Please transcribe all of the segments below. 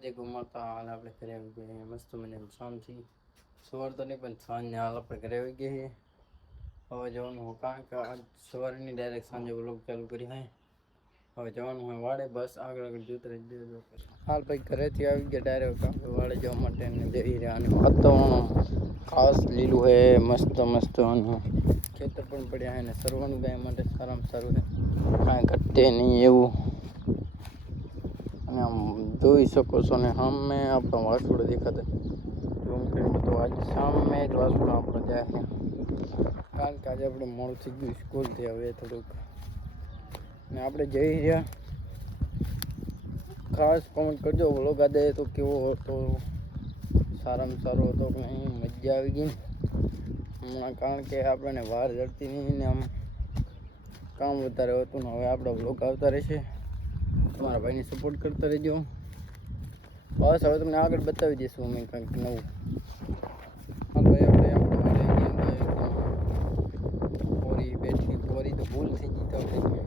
બધી ગુમાતા હાલ આપણે ઘરે આવી ગયા મસ્ત મજાની શાંતિ સવાર તો નહીં પણ સાંજને હાલ આપણે ઘરે આવી ગયા હવે જવાનું હોય કારણ કે આજ સવારની ડાયરેક્ટ સાંજે વ્લોગ ચાલુ કરી હોય હવે જવાનું હોય વાડે બસ આગળ જોતા રહી દેજો હાલ ભાઈ ઘરેથી આવી ગયા ડાયરેક્ટ આપણે વાડે જવા માટે જઈ રહ્યા અને વાતાવરણ ખાસ લીલું હે મસ્ત મસ્ત અને ખેતર પણ પડ્યા હે ને સરવાનું ગાય માટે સારામાં સારું છે કાંઈ ઘટે નહીં એવું અને આમ જોઈ શકો છો ને સામે આપણો વાસુડો દેખાતા ઝૂમ કરીને તો આજે સામે જ વાસુડો આપણો જાય છે કારણ કે આજે આપણે મોડું થઈ ગયું સ્કૂલથી હવે થોડુંક ને આપણે જઈ રહ્યા ખાસ કોમેન્ટ કરજો વ્લોગ આજે તો કેવો હતો સારામાં સારો હતો કે નહીં મજા આવી ગઈ હમણાં કારણ કે આપણને વાર જડતી નહીં ને આમ કામ વધારે હતું ને હવે આપણા વ્લોગ આવતા રહેશે તમારા ભાઈને સપોર્ટ કરતા રહેજો બસ હવે તમને આગળ બતાવી દઈશું અમે કંઈક નવું હા ભાઈ આપણે પોરી બેઠી પોરી તો ભૂલ થઈ ગઈ તો આપણે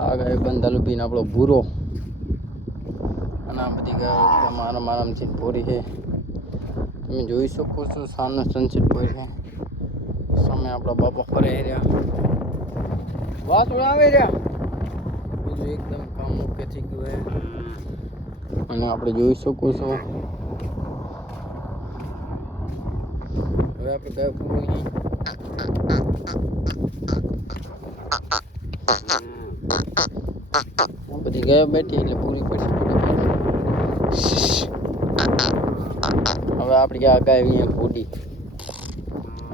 આ ગાય બંધાલું પીને આપણો ભૂરો અને આ બધી ગાય એકદમ આરામથી પોરી છે તમે જોઈ શકો છો સામનો સનસેટ પોઈ છે સામે આપણા બાપા ફરે રહ્યા વાત આવે રહ્યા બધું એકદમ કામ ઓકે થઈ ગયું છે અને આપણે જોઈ શકો છો હવે આપણે ગાય પૂરી બધી ગાયો બેઠી એટલે પૂરી પડશે હવે આપણી આ ગાય અહીંયા પૂરી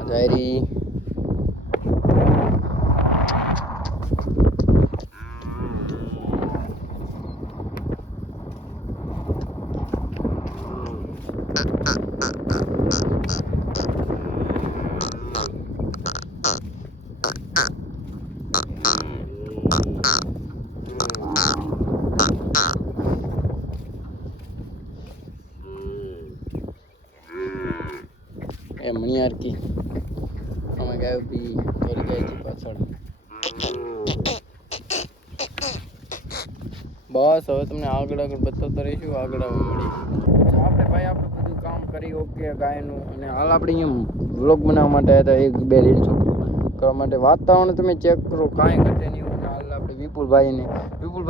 જાયરી એ મણિયાર કી અમે ગાયો બી કરી જાય છે પાછળ બસ હવે તમને આગળ બતાવતા રહીશું આગળ મળી આપણે ભાઈ આપણે બધું કામ કરી ઓકે ગાયનું અને હાલ આપણે અહીંયા વ્લોગ બનાવવા માટે હતા એક બે રીલ શૂટ કરવા માટે વાતાવરણ તમે ચેક કરો કાંઈ ઘટે નહીં હાલ આપણે વિપુલભાઈ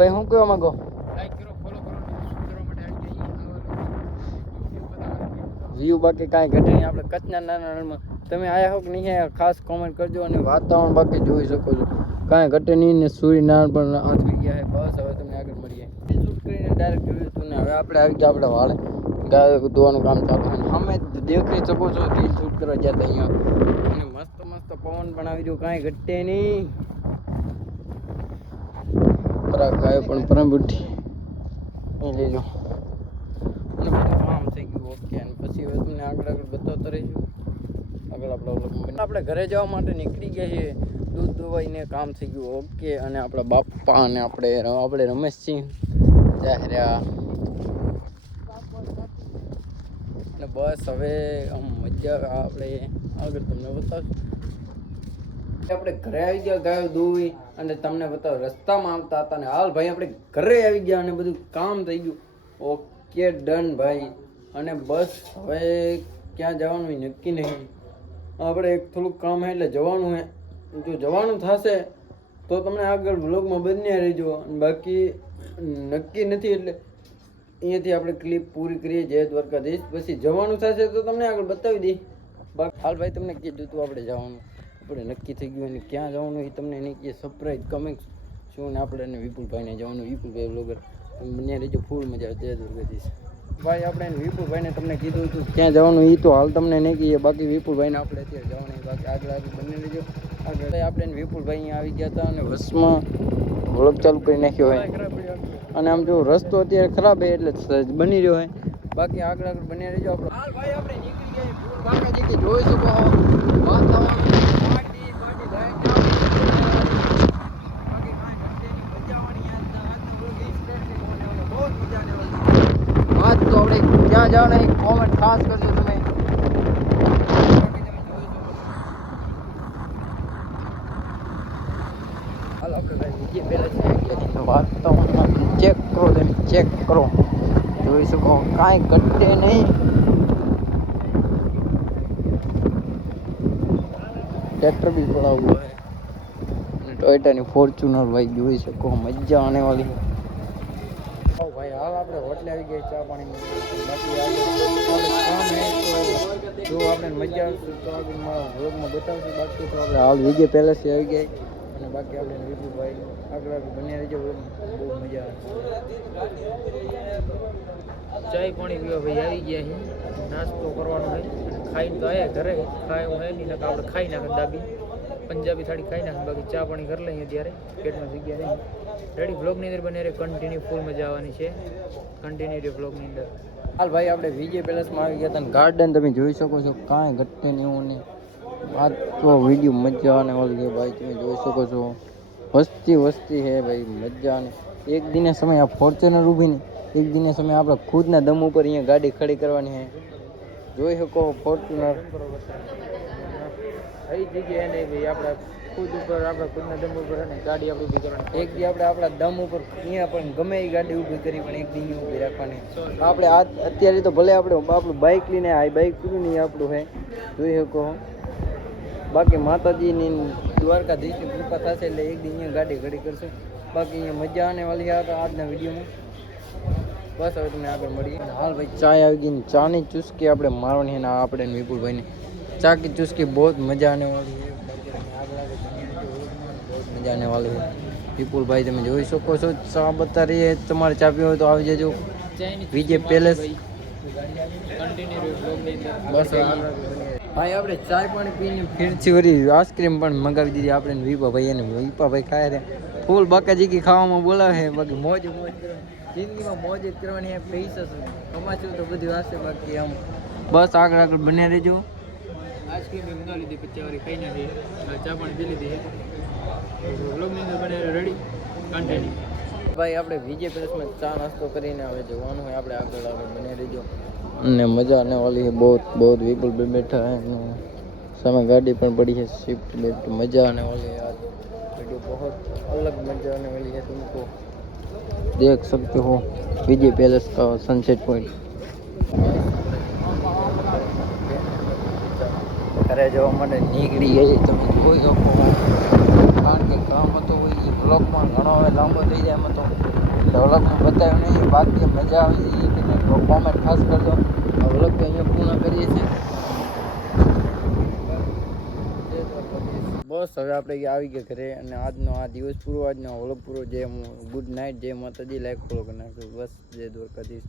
શું કહેવા માંગો લાઈક કરો ફોલો કરો કરવા માટે વ્યૂ બાકી કાંઈ ઘટે નહીં આપણે કચ્છના નાના તમે આયા હો કે નહીં આયા ખાસ કોમેન્ટ કરજો અને વાતાવરણ બાકી જોઈ શકો છો કાંઈ ઘટે નહીં ને સૂર્યનારાયણ પણ આથમી ગયા છે બસ હવે તમને આગળ મળીએ શૂટ કરીને ડાયરેક્ટ જોયું હતું ને હવે આપણે આવી ગયા આપણે વાળે ગાય ધોવાનું કામ ચાલુ છે અમે દેખી શકો છો રીલ શૂટ કરવા ગયા હતા અહીંયા અને મસ્ત પવન પણ આવી ગયો કાંઈ ઘટે નહીં બરા ગાય પણ પરમ ઉઠી લેજો અને બધું કામ થઈ ગયું ઓકે અને પછી હવે તમને આગળ બતાવતા રહીશું આગળ આપણે ઘરે જવા માટે નીકળી ગયા છીએ દૂધ દોવાઈને કામ થઈ ગયું ઓકે અને આપણા બાપા અને આપણે રમેશસિંહ રહ્યા અને બસ હવે આમ મજા આપણે આગળ તમને બતાવશું આપણે ઘરે આવી ગયા ગાયો દોવી અને તમને બતાવો રસ્તામાં આવતા હતા ને હાલ ભાઈ આપણે ઘરે આવી ગયા અને બધું કામ થઈ ગયું ઓકે ડન ભાઈ અને બસ હવે ક્યાં જવાનું હોય નક્કી નહીં આપણે એક થોડુંક કામ છે એટલે જવાનું છે જો જવાનું થશે તો તમને આગળ વ્લોગમાં બન્યા રહેજો બાકી નક્કી નથી એટલે અહીંયાથી આપણે ક્લિપ પૂરી કરીએ જય દ્વારકાધીશ પછી જવાનું થશે તો તમને આગળ બતાવી દઈ બાકી હાલ ભાઈ તમને કીધું તું આપણે જવાનું આપણે નક્કી થઈ ગયું અને ક્યાં જવાનું એ તમને નહીં કહે સરપ્રાઈઝ કમિંગ શું ને આપણે એને વિપુલભાઈને જવાનું વિપુલભાઈ વ્લોગર બન્યા રહેજો ફૂલ મજા આવે જય દ્વારકાધીશ ભાઈ આપણે વિપુલભાઈને તમને કીધું હતું ક્યાં જવાનું એ તો હાલ તમને નહીં કહીએ બાકી વિપુલભાઈને આપણે અત્યારે જવાનું બાકી આગળ બની રહેજો આગળ આપણે વિપુલભાઈ અહીંયા આવી ગયા હતા અને બસમાં વ્લોગ ચાલુ કરી નાખ્યો હોય અને આમ જો રસ્તો અત્યારે ખરાબ છે એટલે બની રહ્યો હોય બાકી આગળ બની રહેજો આપણે હાલ ભાઈ આપણે નીકળી ગયા બાકાજી જોઈ શકો આજ તો આપણે ક્યાં જવાના એક કોમેન્ટ ખાસ કરજો તમે હાલ આપણે ભાઈ બીજી પહેલા વાતાવરણ ચેક કરો તમે ચેક કરો જોઈ શકો શકો કાંઈ ઘટે નહીં. ટ્રેક્ટર બી પડાવવું હોય અને ટોયોટાની ફોર્ચ્યુનર ભાઈ જોઈ શકો મજા આને વાળી. ભાઈ હાલ આપણે હોટલે આવી ગયા ચા પાણી બાકી જો આપણે મજા આવશે તો આગળ વ્લોગમાં બતાવશું. બાકી તો આપણે હાલ વિજય પેલેસથી આવી ગયા અને બાકી આપણે વિપુલભાઈ આગળ બને રહેજો. બહુ મજા આવે. ચાય પાણી પીવા ભાઈ આવી ગયા છે. નાસ્તો કરવાનો હોય ખાઈને તો આયા ઘરે ખાય હું નહીં ને આપણે ખાઈ નાખે દાબી પંજાબી થાળી ખાઈ નાખે. બાકી ચા પાણી કરી લઈએ ત્યારે પેટમાં જગ્યા નહીં. રેડી બ્લોગની અંદર બને રહે કન્ટિન્યુ ફૂલ મજા આવવાની છે. કન્ટિન્યુ રહે બ્લોગની અંદર. હાલ ભાઈ આપણે વિજય પેલેસમાં આવી ગયા હતા. ગાર્ડન તમે જોઈ શકો છો કાંઈ ઘટે નહીં એવું નહીં. આ તો વિડીયો મજા આવવાને વાળી છે ભાઈ. તમે જોઈ શકો છો વસ્તી છે ભાઈ મજા આવે. એક દિને સમય આ ફોર્ચ્યુનર ઊભી નહીં. એક દિને સમય આપણે ખુદના દમ ઉપર અહીંયા ગાડી ખડી કરવાની છે. જોઈ શકો ફોર્ચ્યુનર કઈ જગ્યાએ નહીં ભાઈ. આપણા ખુદ ઉપર આપણા ખુદના દમ ઉપર અને ગાડી આપણે ઊભી કરવાની. એક દી આપણે આપણા દમ ઉપર અહીંયા પણ ગમે એ ગાડી ઊભી કરી પણ એક દી ઊભી રાખવાની. આપણે અત્યારે તો ભલે આપણે આપણું બાઇક લઈને આ બાઇક પૂરું નહીં આપણું હે જોઈ શકો. બાકી માતાજીની દ્વારકાધીશની કૃપા થશે એટલે એક દી અહીંયા ગાડી ઘડી કરશું. બાકી અહીંયા મજા આને વાળી હતા આજના વિડીયોમાં. બસ હવે તમને આગળ મળીએ. હાલ ભાઈ ચાય આવી ગઈ. ચાની ચુસ્કી આપણે મારવાની છે આપણે વિપુલભાઈને. ચા की चुस्की बहुत मजा आने वाली है. बहुत मजा आने वाली है. વિપુલભાઈ તમે જોઈ શકો છો ચા બતા રહી है. તમારે ચા પીવી હોય તો આવી જજો વિજય પેલેસ. બસ ભાઈ આપણે ચાય પાણી પીને ફીરથી વળી આઈસ્ક્રીમ પણ મંગાવી દીધી આપણે વિપાભાઈ. અને વિપાભાઈ ખાય રહ્યા ફૂલ બાકાજી કી ખાવામાં બોલાવે છે. બાકી મોજ જિંદગીમાં મોજ જ કરવાની. પૈસા કમાશું તો બધી વાસે. બાકી આમ બસ આગળ બને રહેજો. આઈસ્ક્રીમ બી મંગાવી લીધી 50 વાળી ખાઈ નાખી. ચા પાણી પી લીધી. વ્લોગની અંદર બને રેડી કન્ટિન્યુ. ભાઈ આપણે વિજય પેલેસમાં ચા નાસ્તો કરીને હવે જવાનું હોય આપણે આગળ બને રહેજો. અને મજા આને વાલી है बहुत बहुत. विपुल भी बैठा है सामने गाड़ी पर पड़ी है स्विफ्ट बेफ्ट. मजा आने वाली है आज वीडियो बहुत अलग मजा आने वाली है. तुमको देख सकते हो विजय पैलेस का सनसेट पॉइंट. ઘરે જવા માટે નીકળી ગઈ તમે જોઈ શકો. કારણ કે કામ હતો એ બ્લોગમાં ઘણો હવે લાંબો થઈ જાય એમ હતો બ્લોગમાં બતાવ્યું નહીં. બાકી મજા આવી કે નહીં કોમેન્ટ ખાસ કરજો. આ બ્લોગ તો અહીંયા પૂર્ણ કરીએ છીએ. બસ હવે આપણે આવી ગયા ઘરે અને આજનો આ દિવસ પૂરો આજનો વ્લોગ પૂરો. જે ગુડ નાઇટ જય માતાજી. લાઈક ફોલો કરી નાખજો. બસ જય દ્વારકાધીશ.